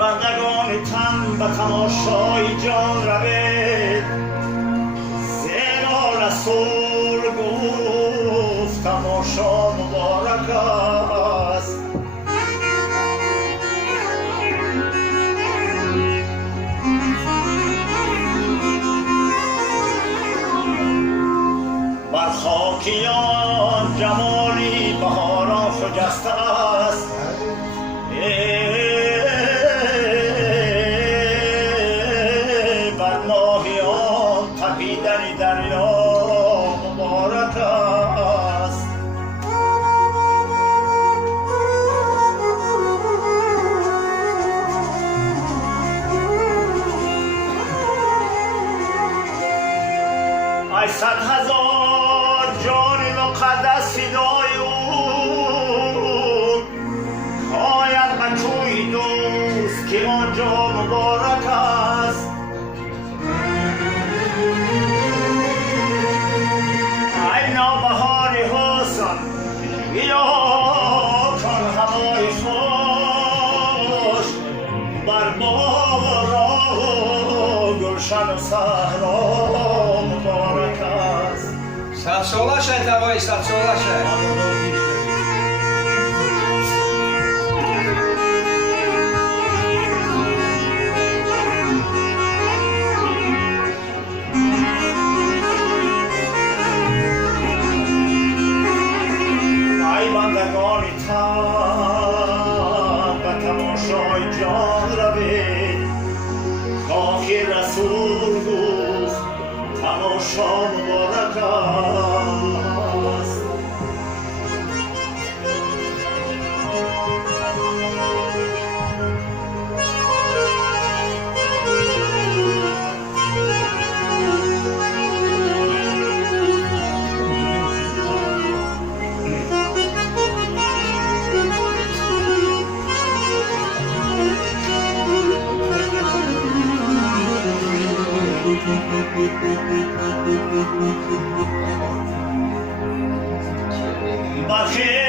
بندگان تن به تماشای جان روید، زیرا رسول گفت تماشا مبارک است. بر خاکیان جمالی بهاران شجسته است، بر ناحیان تپیدن دریا مبارک است. ای 100,000 جان مقدس فدای او، آید به کوی دوست که آنجا مبارک است. ای نوبهار حسن بیا کن هوای خوش، بر باغ و گلشن و صحرا مبارک است. سرسالشه توایی سرسالشه. ای بندگان تن به تماشای جان روید، خاکی رسول گفت تماشا مبارک است. بخیر